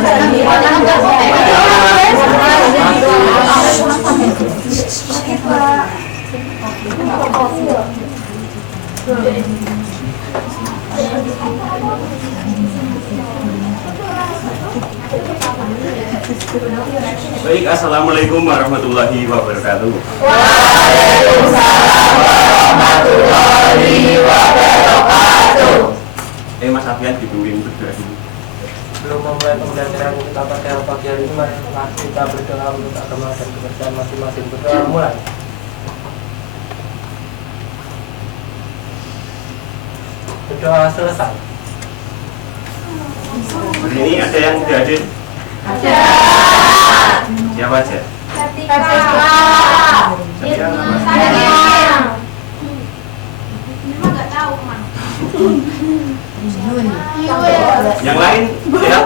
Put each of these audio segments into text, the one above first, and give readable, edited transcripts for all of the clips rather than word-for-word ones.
Baik, assalamualaikum warahmatullahi wabarakatuh. Waalaikumsalam warahmatullahi wabarakatuh. Mas Afian dibuin berdoa dulu. Belum memulai pembelajaran kita pada pagi hari ini, mari kita berdoa untuk agama dan kepercayaan masing-masing. Berdoa mulai. Berdoa selesai. Hari ini ada yang tidak hadir? Ada. Siapa aja? Ketika. Saya Nggak tahu man. yang lain siap?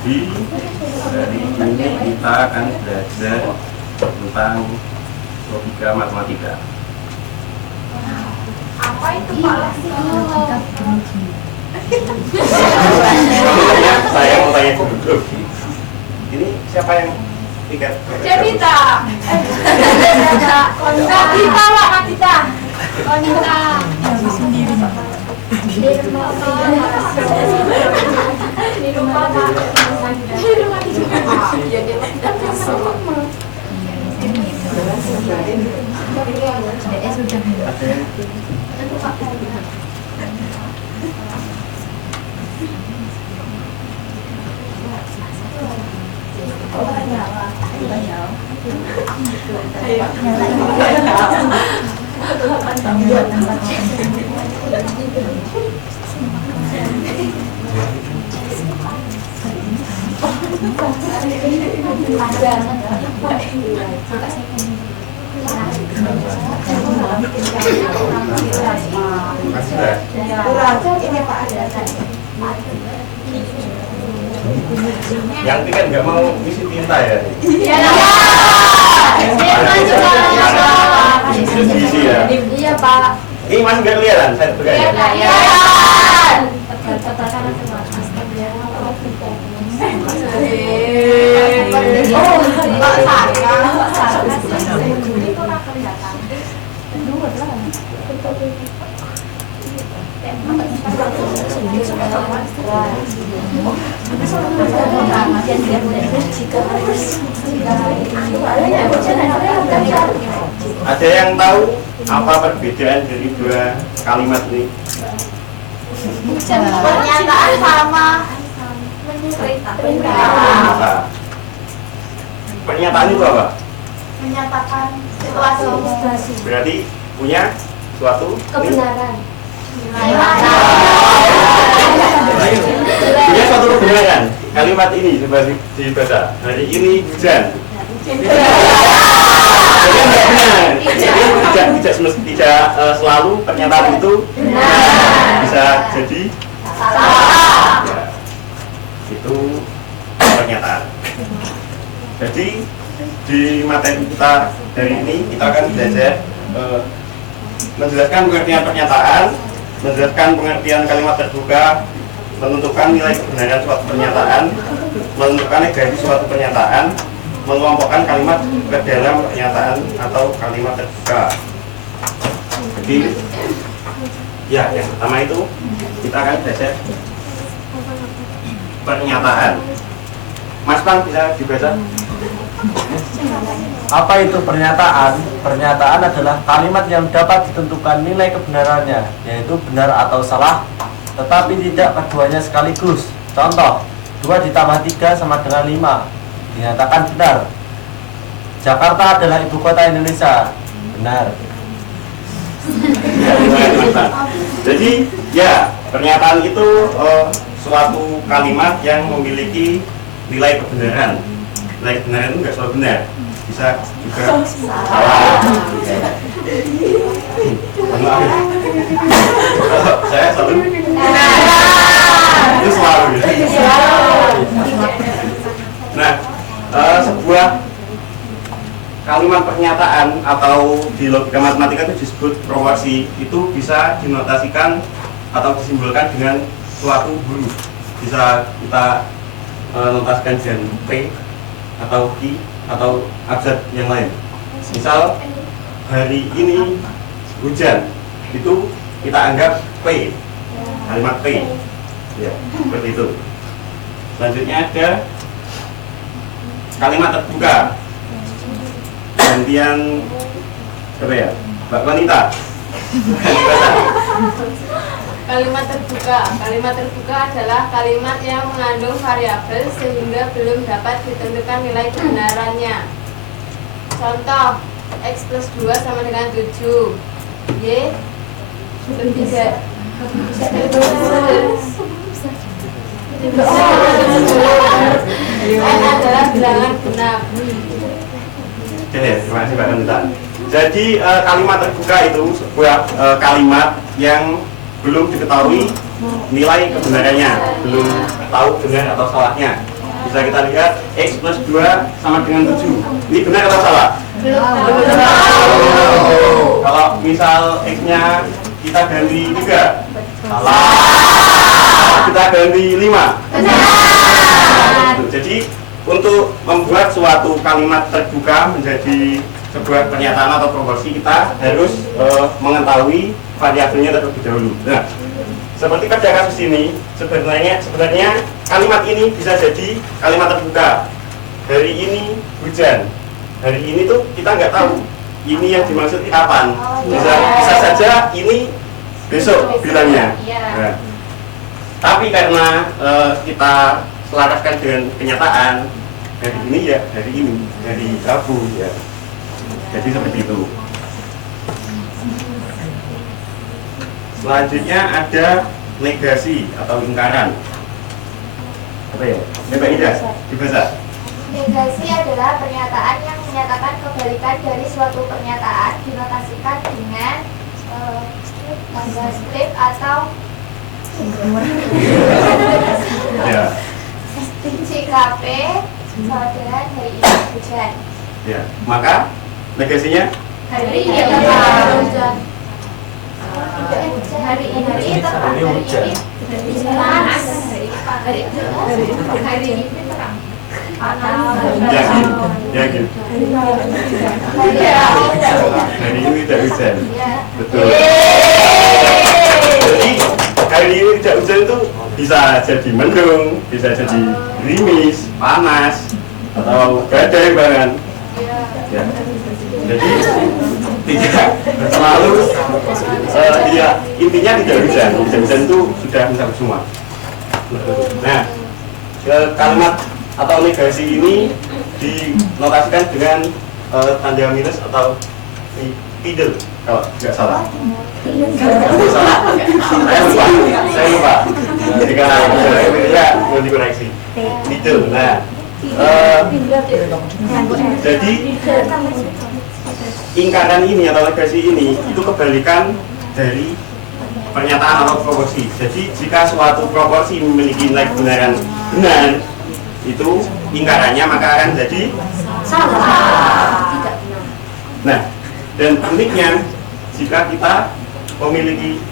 Jadi dari ini kita akan belajar tentang logika matematika. Apa itu Pak Lesti? Saya mau tanya dulu. Ini siapa yang tiket? Devita. Devita lah Devita. Konita. Sendiri. Di rumah Pak. Yang tiket nggak mau isi tinta ya? Iya. Isi ya? Iya Pak. Ini masih nggak kelihatan saya pegang ya? Kelihatan. Ada yang tahu apa perbedaan dari dua kalimat ini? Pernyataan sama Apa? Pernyataan itu apa? menyatakan situasi Berarti punya suatu kebenaran. punya suatu kebenaran. Kalimat ini coba dibaca. Hari ini hujan. Jadi tidak selalu pernyataan itu bisa jadi Salah. ya, itu pernyataan. Jadi di materi kita hari ini kita akan belajar menjelaskan pengertian pernyataan, menjelaskan pengertian kalimat terbuka, menentukan nilai kebenaran suatu pernyataan, menentukan negasi suatu pernyataan, mengelompokkan kalimat ke dalam pernyataan atau kalimat terbuka. Jadi ya, yang pertama itu kita akan belajar pernyataan. Mas Bang bisa dibaca? Apa itu pernyataan? Pernyataan adalah kalimat yang dapat ditentukan nilai kebenarannya, yaitu benar atau salah, tetapi tidak keduanya sekaligus. Contoh, 2 ditambah 3 sama dengan 5, dinyatakan benar. Jakarta adalah ibu kota Indonesia, benar. Jadi ya, pernyataan itu suatu kalimat yang memiliki nilai kebenaran. Nilai kebenaran itu nggak selalu benar, bisa juga salah. Maaf ya. Kalau saya selalu itu selalu ya. Nah, sebuah kalimat pernyataan atau di logika matematika itu disebut proporsi, itu bisa dinotasikan atau disimbolkan dengan suatu huruf. Bisa kita notasikan dengan P atau Q atau abjad yang lain. Misal hari ini hujan, itu kita anggap P, kalimat P, ya, seperti itu. Selanjutnya ada kalimat terbuka, gantian apa ya, Mbak Wanita. Kalimat terbuka adalah kalimat yang mengandung variabel sehingga belum dapat ditentukan nilai kebenarannya. Contoh, X plus 2 sama dengan 7, Y tidak N adalah bilangan genap. Oke, terima kasih Mbak Wanita. Jadi kalimat terbuka itu sebuah kalimat yang belum diketahui nilai kebenarannya, belum tahu benar atau salahnya. Bisa kita lihat X plus 2 sama dengan 7. Ini benar atau salah? Kalau misal X-nya kita ganti 3, salah. Kita ganti 5. Jadi untuk membuat suatu kalimat terbuka menjadi sebuah pernyataan atau proporsi, kita harus mengetahui variabelnya terlebih dahulu. Nah, seperti pada kasus ini, sebenarnya kalimat ini bisa jadi kalimat terbuka. Hari ini hujan. Hari ini tuh kita nggak tahu ini yang dimaksud kapan. Bisa saja ini besok bilangnya. Nah, tapi karena kita selaraskan dengan kenyataan, hari ini ya hari ini, hari Rabu ya. Jadi seperti itu. Selanjutnya ada negasi atau ingkaran. Apa ya? Mbak Ida, dibaca. Negasi adalah pernyataan yang menyatakan kebalikan dari suatu pernyataan, dinotasikan dengan tanda strip atau Ya. CKP sama dengan hari ini hujan. Ya. Maka negasinya Hari ini hujan. Hari ini terang. Hari ini hujan. Panas. Hari ini terang. yakin, yakin. Hari ini tidak hujan. Betul. Jadi hari ini tidak hujan itu bisa jadi mendung, bisa jadi gerimis, panas, atau badai bahkan. Ya. Jadi tidak selalu ya, intinya tidak hujan. Hujan itu sudah mencakup semua. Nah, kalimat atau negasi ini dinotasikan dengan tanda minus atau tidak, kalau nggak salah. Saya lupa. Jika ya mau dikoreksi. Tidak. Nah, jadi ingkaran ini atau negasi ini itu kebalikan dari pernyataan atau proporsi. Jadi jika suatu proporsi memiliki nilai kebenaran benar, itu ingkarannya maka akan jadi salah. Nah, dan uniknya jika kita memiliki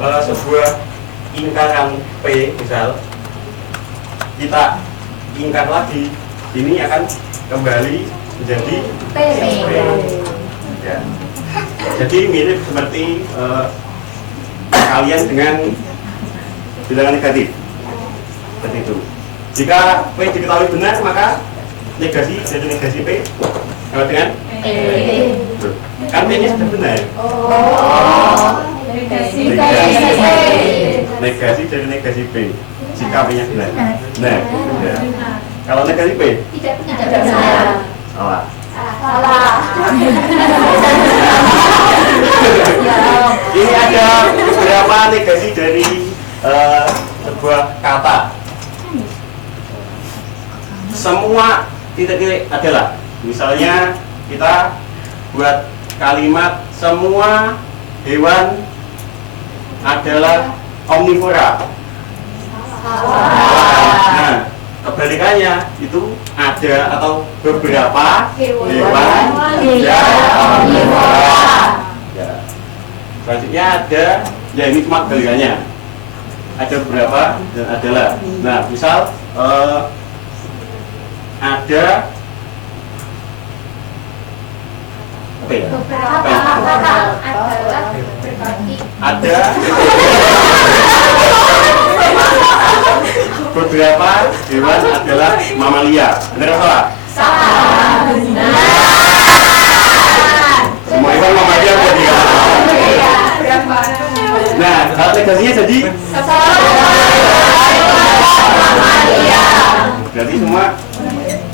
sebuah ingkaran P, misal kita ingkar lagi, ini akan kembali menjadi P. Ya. Jadi mirip seperti kalian dengan bilangan negatif, seperti itu. Jika P diketahui benar, maka negasi jadi negasi P sama dengan P. Kan P-nya sudah benar. Negasi jadi negasi P jika P-nya benar. Nah, ya. Kalau negasi P Tidak benar. salah. Ini ada beberapa negasi dari sebuah kata. Semua titik-titik adalah, misalnya kita buat kalimat semua hewan adalah omnivora. Nah, kebalikannya itu ada atau beberapa hewan tidak omnivora. ya. Selanjutnya ada, ya ini cuma kebalikannya, ada beberapa dan adalah. Nah misal ada apa ya? Beberapa adalah berbagi. Ada beberapa hewan adalah mamalia. Benar atau salah? Salah. Semua hewan mamalia berarti ya. Berapa? Nah, kalau negasinya jadi berarti semua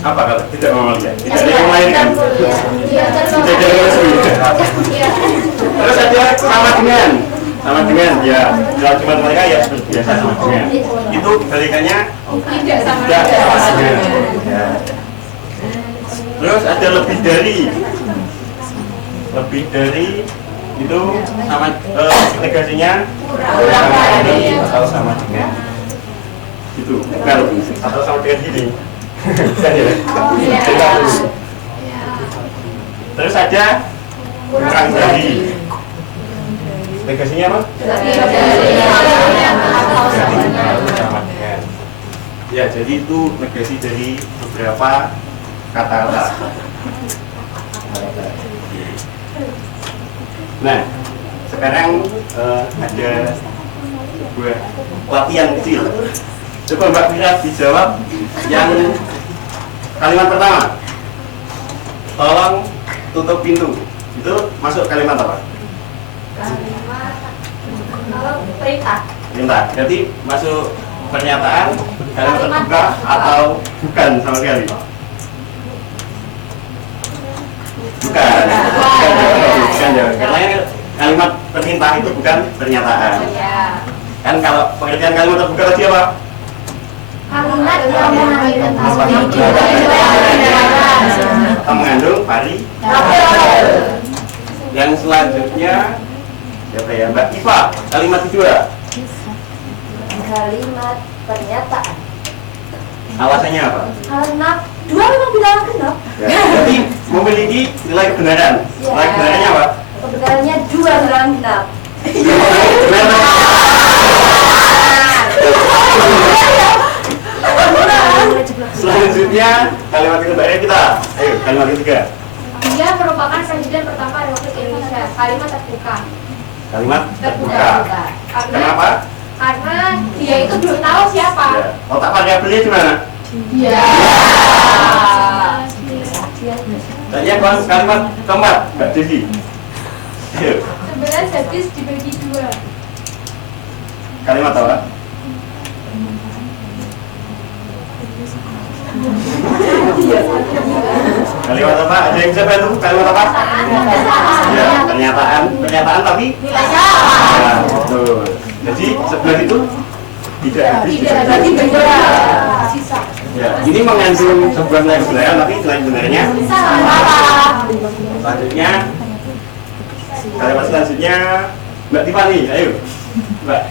apa kalau tidak mamalia? Tidak ada yang lain kan? Tidak ada yang resmi. Terus ada sama dengan ya kalau cuma mereka ya seperti biasa sama dengan itu kebalikannya Tidak sama tidak sama dengan. dengan ya. Terus ada lebih dari itu sama negasinya Kurang dari. atau sama dengan itu bukan atau sama dengan ini kan ya. Terus ada kurang dari negasinya apa? Sama dengan. Ya, jadi itu negasi dari beberapa kata-kata. Nah, sekarang ada sebuah latihan kecil. Coba Mbak Fira dijawab yang kalimat pertama. Tolong tutup pintu. Itu masuk kalimat apa? Perintah. Perintah. Berarti masuk pernyataan, kalimat terbuka atau bukan sama sekali? Bukan ya. Karena kalimat perintah itu bukan pernyataan. Kan kalau pengertian kalimat terbuka tadi apa? Kalimat yang Mengandung pari. Yang selanjutnya siapa ya? Mbak Iva, kalimat kedua. Kalimat pernyataan. Alasannya apa? Karena dua memang bilang genap. Ya, berarti memiliki nilai kebenaran. Nilai kebenarannya apa? Kebenarannya dua bilang genap. Selanjutnya kalimat ketiga kita. Ayo, kalimat ketiga. Dia merupakan presiden pertama Republik Indonesia. Kalimat terbuka. Kalimat terbuka. Kenapa? Karena dia itu belum tahu siapa. Ya. Otak variabelnya gimana? Iya. Dan yang kalimat keempat, Mbak Desi. Ayo, Sebenarnya hadis dibagi dua. kalimat apa? Kalimat apa? Ada yang bisa bantu? Kalimat apa? Ya, pernyataan tapi ya, betul. Jadi sebelah itu tidak habis. Sisa. Ya, ini mengandung sebuah nilai kebenaran tapi nilai kebenarannya selanjutnya kalimat selanjutnya Mbak Tiffany, ayo Mbak.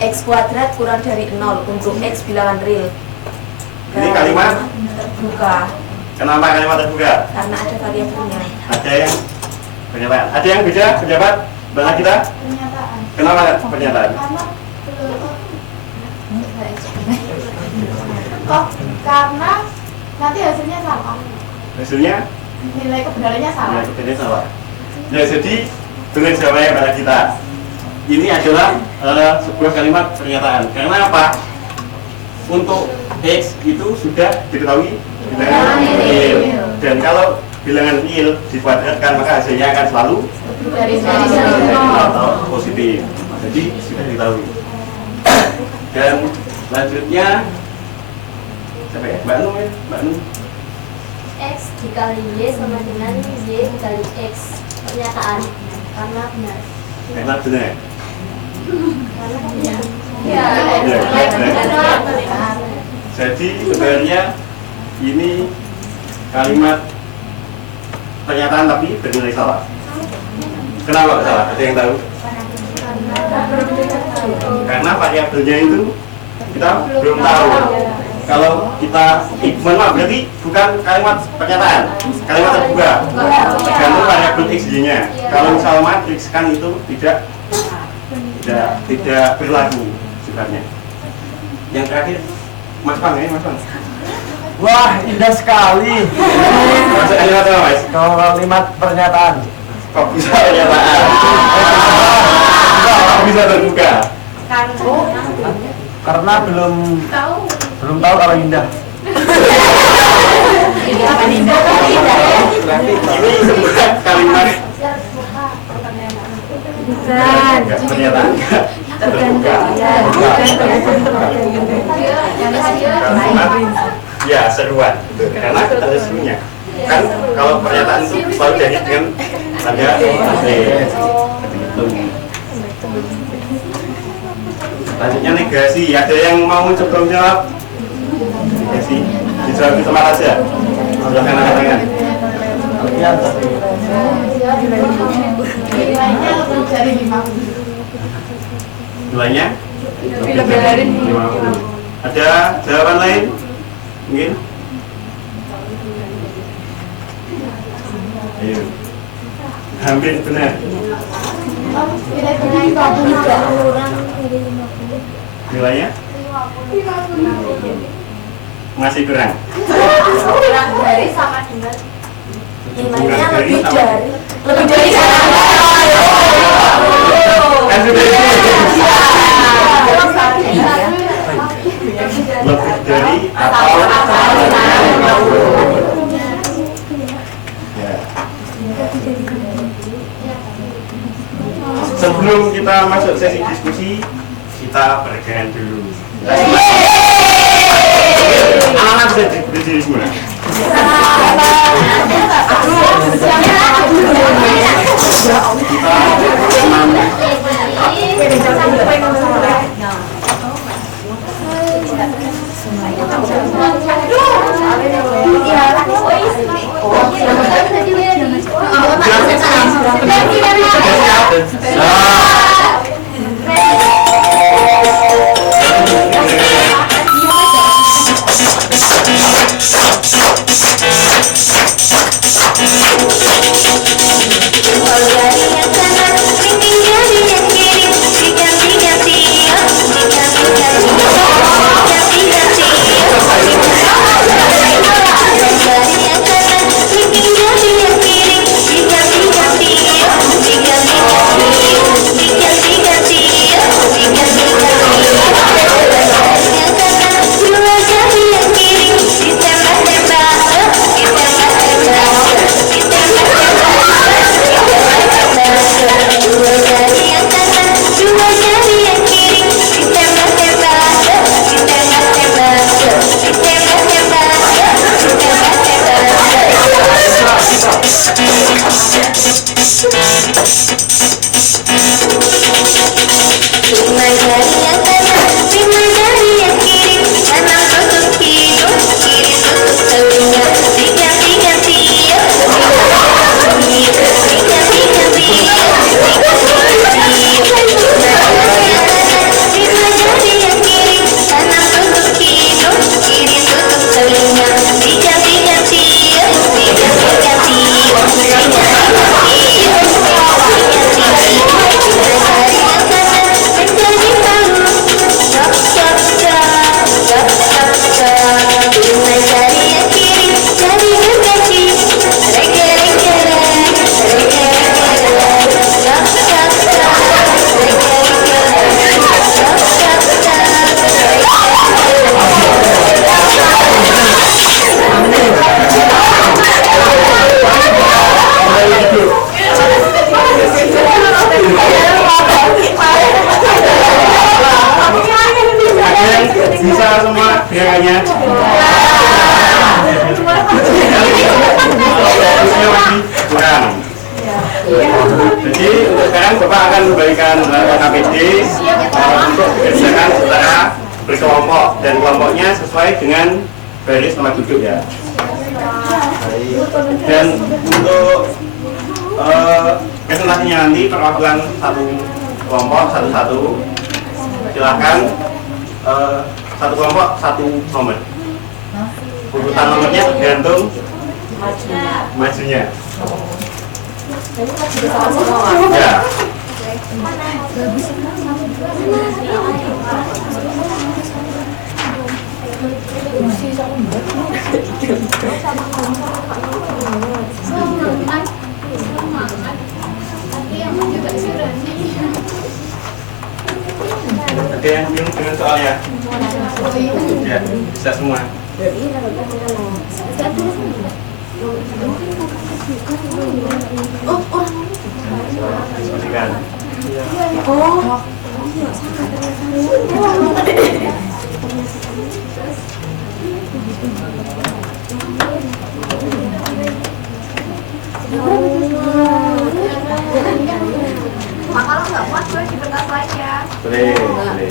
X kuadrat kurang dari 0 untuk X bilangan real. Ini kalimat terbuka kenapa kalimat terbuka? karena ada variabelnya. Ada yang pernyataan. Ada yang beda pendapat Mbak kita? Pernyataan. Kenapa pernyataan? Karena nanti hasilnya salah. Hasilnya Nilai kebenarannya salah. ya kebenarannya salah. Ya jadi dengan jawabannya pada kita ini adalah sebuah kalimat pernyataan. Karena apa? Untuk X itu sudah diketahui bilangan real. Dan kalau bilangan real dikuadratkan maka hasilnya akan selalu Dari negatif atau positif. Jadi sudah diketahui. Dan selanjutnya siapa ya? Mbak Nu ya? Mbak Nu. X dikali Y sama dengan Y dikali X. Pernyataan karena benar. Karena benar. Karena benar. Ya, nilai kebenaran. Jadi sebenarnya ini kalimat pernyataan tapi bernilai salah. Kenapa salah? Ada yang tahu? Karena variabelnya itu kita belum tahu. kalau kita mohon maaf, berarti bukan kalimat pernyataan, kalimat terbuka. Tergantung variabel x-nya. Kalau misal matriks kan itu tidak berlaku sifatnya. Yang terakhir, Mas Pang ya, Mas Pang. Wah, indah sekali. Masuk kalimat apa, Mas? Kalimat pernyataan. Kok bisa pernyataan? Kok bisa terbuka? Karena belum tahu kalau indah. Ini sebuah kalimat pernyataan terbuka. Kalimat ya seruan, karena ada serunya. Kan kalau pernyataan itu selalu jadi dengan tanda selanjutnya negasi. Ada yang mau coba menjawab? Negasi dijawab di tempat aja. Silahkan angkat tangan. Kalian tapi Nilainya lebih dari 50. Ada jawaban lain? Mungkin? Ayo. Hampir benar. Nilainya? Masih kurang. Kurang dari sama dengan Nilainya lebih sama. dari Kan sudah itu. Lebih dari atau ya. Sebelum kita masuk sesi diskusi, kita bergantian dulu. Anak-anak bisa berdiri semua. Bisa semua gerakannya. Fokusnya masih kurang. Jadi untuk sekarang Bapak akan memberikan KPD untuk dikerjakan secara berkelompok dan kelompoknya sesuai dengan baris nomor duduk ya. Dan untuk presentasinya nanti perwakilan satu kelompok satu-satu, silakan satu kelompok satu nomor. Urutan nomornya tergantung majunya. Ya. Ada yang bingung dengan soalnya? Ya, bisa semua. Silakan. Kalau nggak muat boleh di kertas lain ya. Boleh, boleh.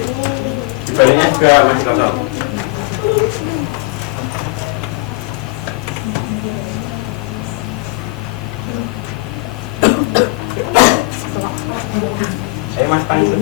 Di baliknya juga masih kosong. Saya Mas Panggil.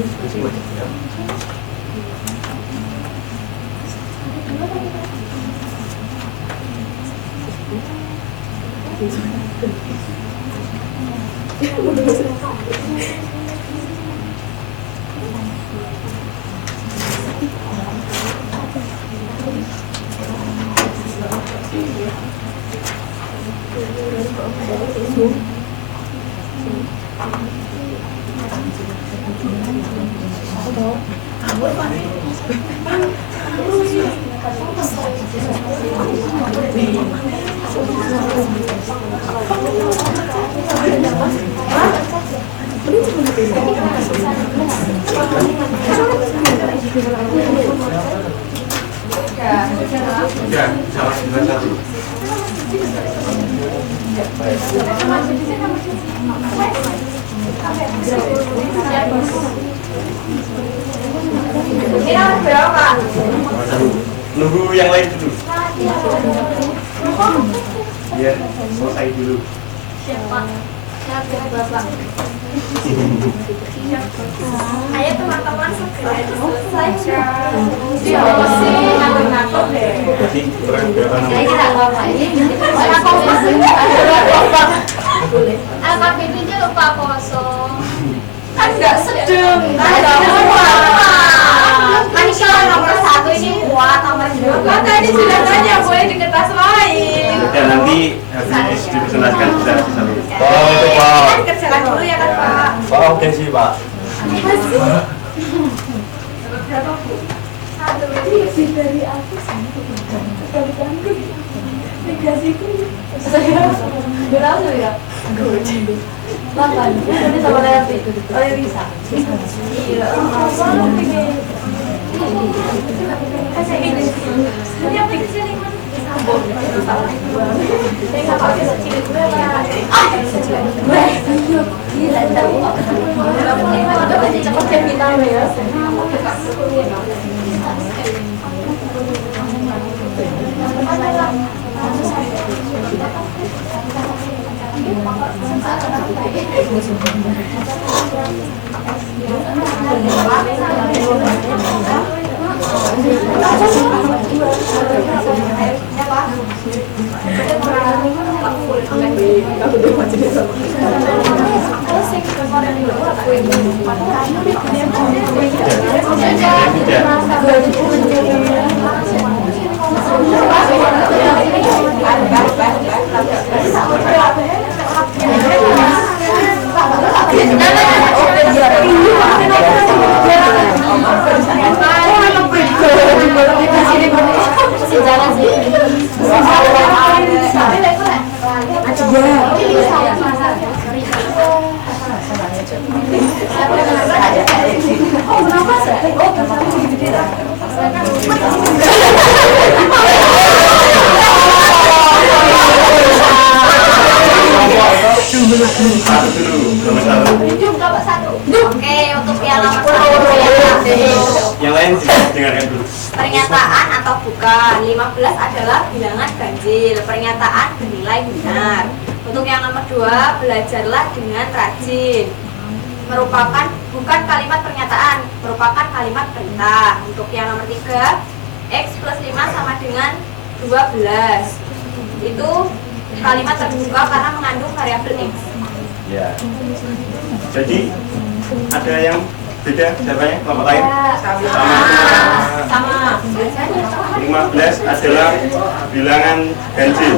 Ya, salah dengan satu. Ini nomor berapa? Nunggu yang lain dulu. Biar selesai dulu. Siapa? Siapa Bapak? Ayo teman-teman segera selesai. Siapa sih ngatur-ngatur deh? Jadi kurang berapa nomor? LKPP-nya lupa kosong. Kan nggak sedang. Kan kalau nomor 1 ini kuat, nomor 2 Tadi sudah tanya boleh di kertas lain. Dan nanti habis dipresentasikan bisa satu. Oh, itu Pak. Kan kerjakan dulu ya kan Pak. Pak, oke sih Pak. Lebih dari aku sih. Kebalikanku. Negasiku. Saya berapa ya? 8. Ini sama Levi. Oh ya bisa. Iya. Kalau pengen. Ini apa sih ini? Saya nggak pakai secili gue lah. Gila tahu. Cepat jadi tahu ya. Satu dulu, nomor 1. Oke, untuk yang nomor 1 Yang lain dengarkan dulu. pernyataan atau bukan. 15 adalah bilangan ganjil. Pernyataan bernilai benar. Untuk yang nomor 2, belajarlah dengan rajin. Merupakan bukan kalimat pernyataan, merupakan kalimat perintah. Untuk yang nomor 3, X plus 5 sama dengan 12. Itu kalimat terbuka karena mengandung variabel X. Ya. Jadi ada yang beda jawabannya kelompok lain? Sama. 15 adalah bilangan ganjil.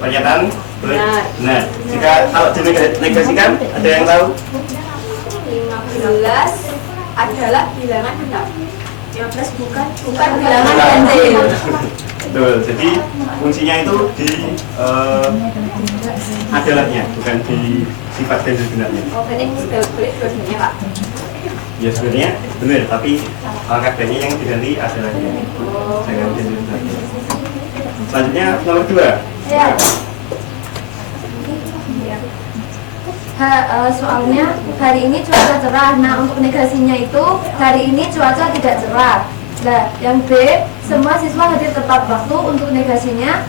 Pernyataan benar. Jika kalau dinegasikan, ada yang tahu? 15 adalah bilangan benar. 15 bukan Bilangan ganjil. Betul. Jadi fungsinya itu di adalahnya, bukan di sifat ganjil genapnya. Oh, berarti boleh dua-duanya, Pak. Ya sebenarnya benar, tapi kadangnya yang diganti adalahnya. Jangan ganjil genapnya. Selanjutnya nomor 2. Ya. Soalnya hari ini cuaca cerah. Nah, untuk negasinya itu hari ini cuaca tidak cerah. Nah, yang B, semua siswa hadir tepat waktu. Untuk negasinya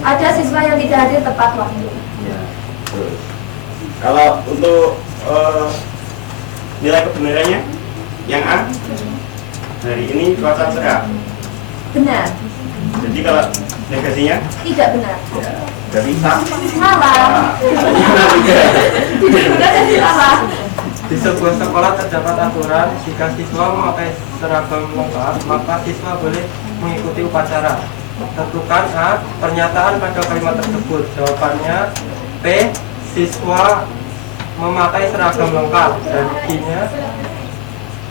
ada siswa yang tidak hadir tepat waktu. Ya, betul. Kalau untuk nilai kebenarannya, yang A, hari ini cuaca cerah. Benar. Jadi kalau negasinya, Tidak benar. ya, berarti salah. Salah. Benar dan salah. Di sebuah sekolah terdapat aturan jika siswa memakai seragam lengkap, maka siswa boleh mengikuti upacara. Tentukan A, pernyataan pada kalimat tersebut. Jawabannya P, siswa memakai seragam lengkap. Dan B-nya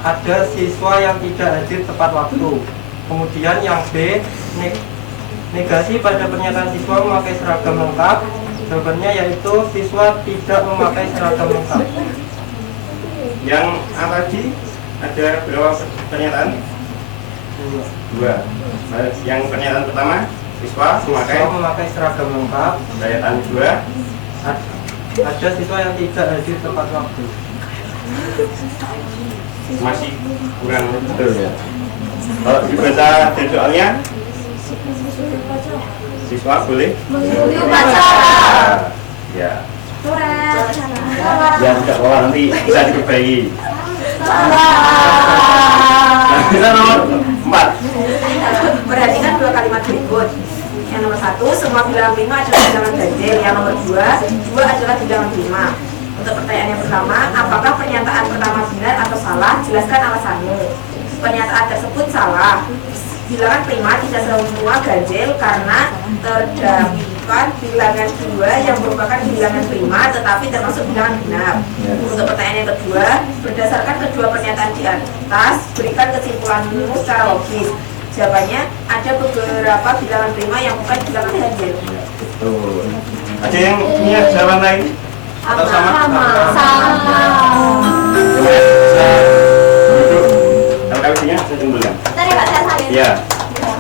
ada siswa yang tidak hadir tepat waktu. Kemudian yang B, negasi pada pernyataan siswa memakai seragam lengkap. Jawabannya yaitu siswa tidak memakai seragam lengkap. Yang A tadi ada berapa pernyataan? 2. Yang pernyataan pertama, siswa Memakai seragam lengkap. pernyataan 2, Ada siswa yang tidak hadir tepat waktu. masih kurang betul ya. Kalau dibaca dari soalnya, siswa boleh Mengikuti upacara. ya. Surat. Ya tidak apa nanti bisa diperbaiki. Salah. Kita nomor 4. Perhatikan dua kalimat berikut. Yang nomor 1, semua bilangan prima adalah bilangan ganjil. Yang nomor 2 adalah bilangan prima. Untuk pertanyaan yang pertama, apakah pernyataan pertama benar atau salah? Jelaskan alasanmu. Pernyataan tersebut salah. Bilangan prima tidak semua ganjil karena terdapat bilangan 2 yang merupakan bilangan prima tetapi termasuk bilangan benar. Untuk pertanyaan yang kedua, berdasarkan kedua pernyataan di atas, berikan kesimpulanmu secara logis. Jawabannya, ada beberapa bilangan prima yang bukan bilangan ganjil. Tuh. Ada yang punya jawaban lain? Atau sama? Coba saya duduk. Kalau kalkulasinya saya kumpulkan. Bentar ya, Pak, saya salin. Ya.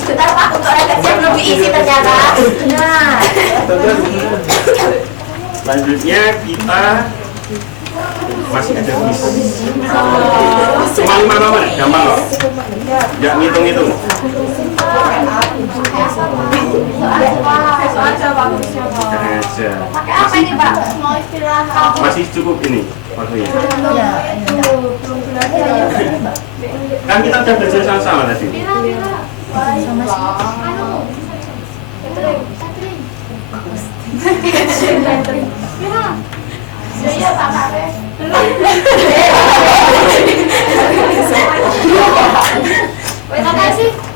Bentar, Pak, untuk redaksinya belum diisi ternyata. Benar. Selanjutnya kita masih ada kuis. Cuma 5 nomor, gampang kok. Nggak ngitung-ngitung. Aja. Pakai apa ini, Pak? Mau istirahat. Masih cukup ini waktunya. Kan kita udah belajar sama-sama tadi. Iya, Pak Kare.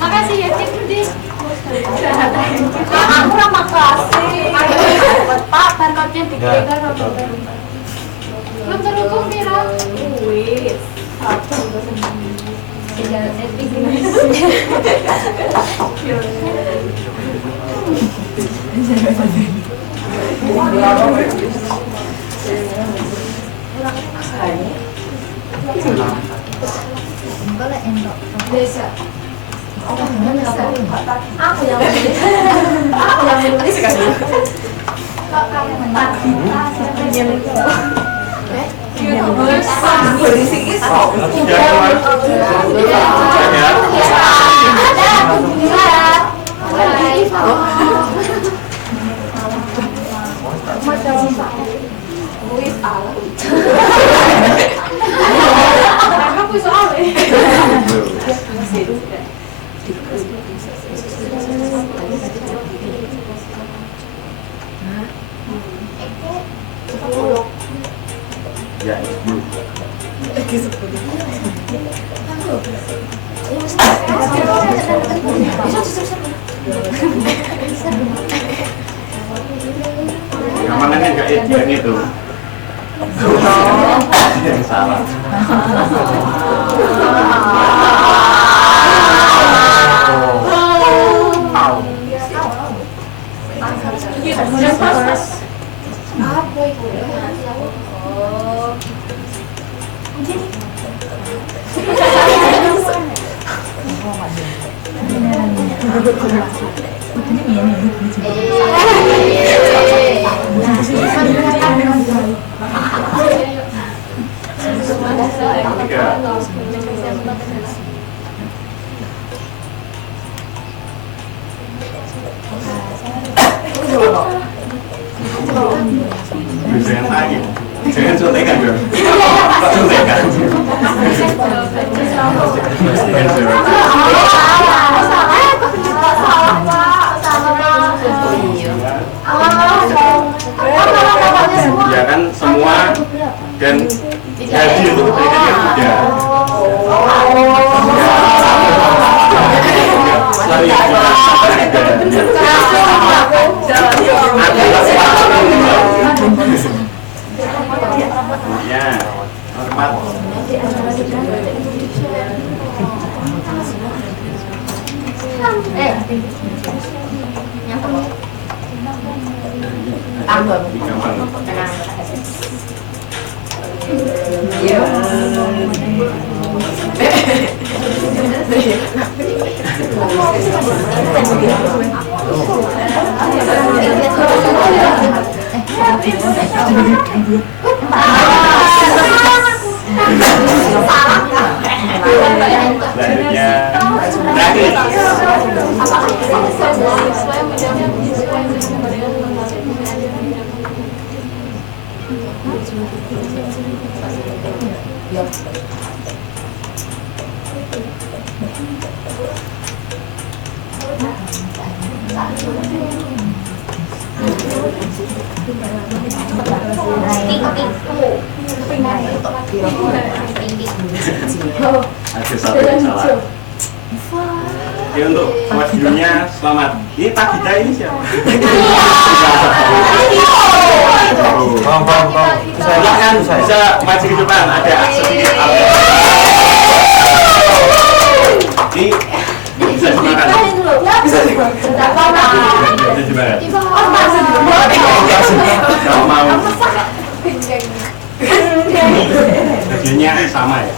Makasih ya, Cik Budi. Aku ramah kasih. Pak, barcode-nya diklik kan. Belum terhubung, Mira. Wih. Tinggal setting. Desa. Aku yang menulis. Aku yang menulis. Kok kamu menang? yaitu yang mana kan gak yang itu yang salah. Jangan tanya, jangan contekan bro. Contekan. Ya kan semua dan gaji untuk kebaikan juga. Ya, hormat. Selanjutnya terakhir. Ada satu yang salah. Jadi untuk majunya selamat. Ini Pak Gita ini siapa? Silakan bisa maju ke depan. Ada sedikit apa? Ini bisa dimakan. Bisa dimakan. Kalau mau. Bagiannya sama ya.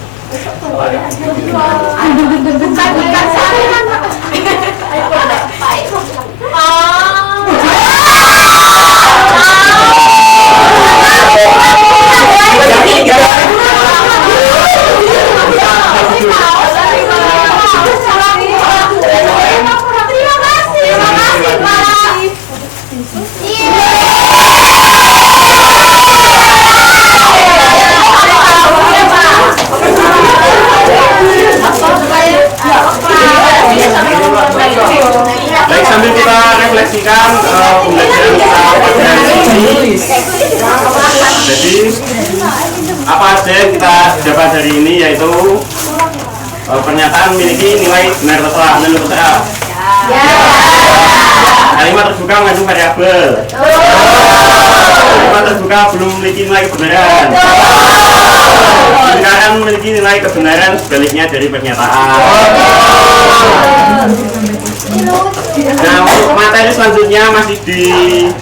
Baik, sambil kita refleksikan pembelajaran kita pada hari ini. Jadi apa aja yang kita dapat hari ini, yaitu pernyataan memiliki nilai benar terserah. Menurut saya kalimat terbuka mengandung variabel. Kalimat terbuka belum memiliki nilai kebenaran. Pernyataan memiliki nilai kebenaran sebaliknya dari pernyataan. Nah, untuk materi selanjutnya masih di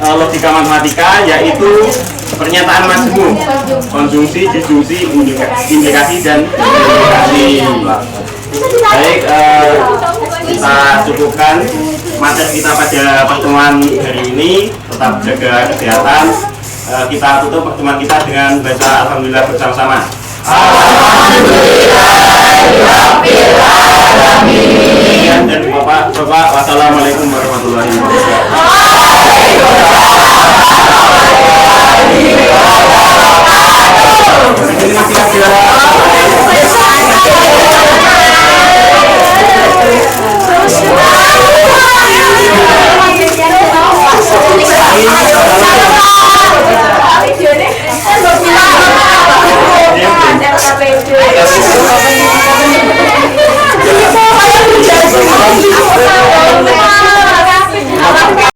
logika matematika, yaitu pernyataan majemuk, konjungsi, disjungsi, implikasi, dan implikasi. Baik, kita cukupkan materi kita pada pertemuan hari ini. Tetap jaga kesehatan. Kita tutup pertemuan kita dengan baca alhamdulillah bersama-sama. Alhamdulillah. Dan Bapak, wassalamualaikum warahmatullahi wabarakatuh.